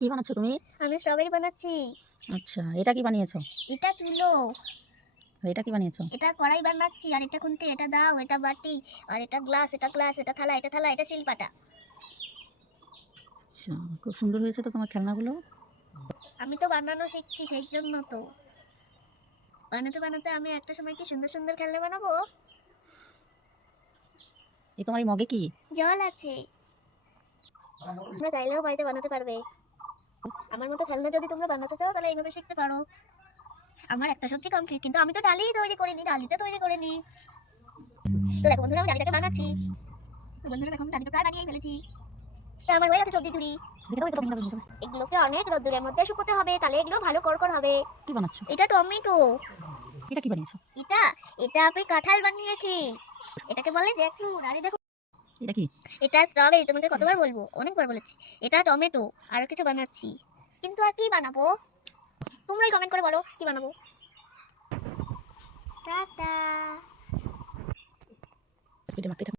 কি বানাচ্ছো তুমি? আমি স্ট্রবেরি বানাচ্ছি। আচ্ছা, এটা কি বানিয়েছো? এটা চুলো, আর এটা কি বানিয়েছো? এটা কড়াই বানাচ্ছি, আর এটা খুন্তি, এটা দাও, এটা বাটি, আর এটা গ্লাস, এটা থালা, এটা থালা, এটা শিলপাটা। আচ্ছা, খুব সুন্দর হয়েছে তো তোমার খেলনাগুলো। আমি তো বানানো শিখছি, সেই জন্য তো বানাতে বানাতে আমি একটা সময় কি সুন্দর সুন্দর খেলনা বানাবো। তোমার এই মগে কি? জল আছে, তোমরা চাইলেও বাড়িতে বানাতে পারবে। আমার মতো খেলনা যদি তোমরা বানাতে চাও তাহলে এইভাবে শিখতে পারো। আমার একটা সবজি কমপ্লিট, কিন্তু আমি তো ডালি তৈরি করিনি, ডালিটা তৈরি করিনি। তো দেখো বন্ধুরা, আমি ডালিটাকে বানাচ্ছি। তো বন্ধুরা দেখো, আমি ডালিটা প্রায় বানিয়ে ফেলেছি। আমার হয়ে গেছে সবজি তুরি। এগুলোকে অনেক রোদ্দুরের মধ্যে শুকোতে হবে, তাহলে এগুলো ভালো করকর হবে। কি বানাচ্ছো? এটা টমেটো। এটা কি বানিয়েছো? এটা এটা আমি কাঁঠাল বানিয়েছি। এটাকে বলে জ্যাকফ্রুট। আরে দেখো, এটা কি? এটা স্ট্রবেরি। তোমাকে কতবার বলবো, অনেকবার বলেছি। এটা টমেটো। আর কিছু বানাচ্ছি, কিন্তু আর কি বানাবো তোমরাই কমেন্ট করে বলো কি বানাবো। টাটা। এটা মাখতে থাকো।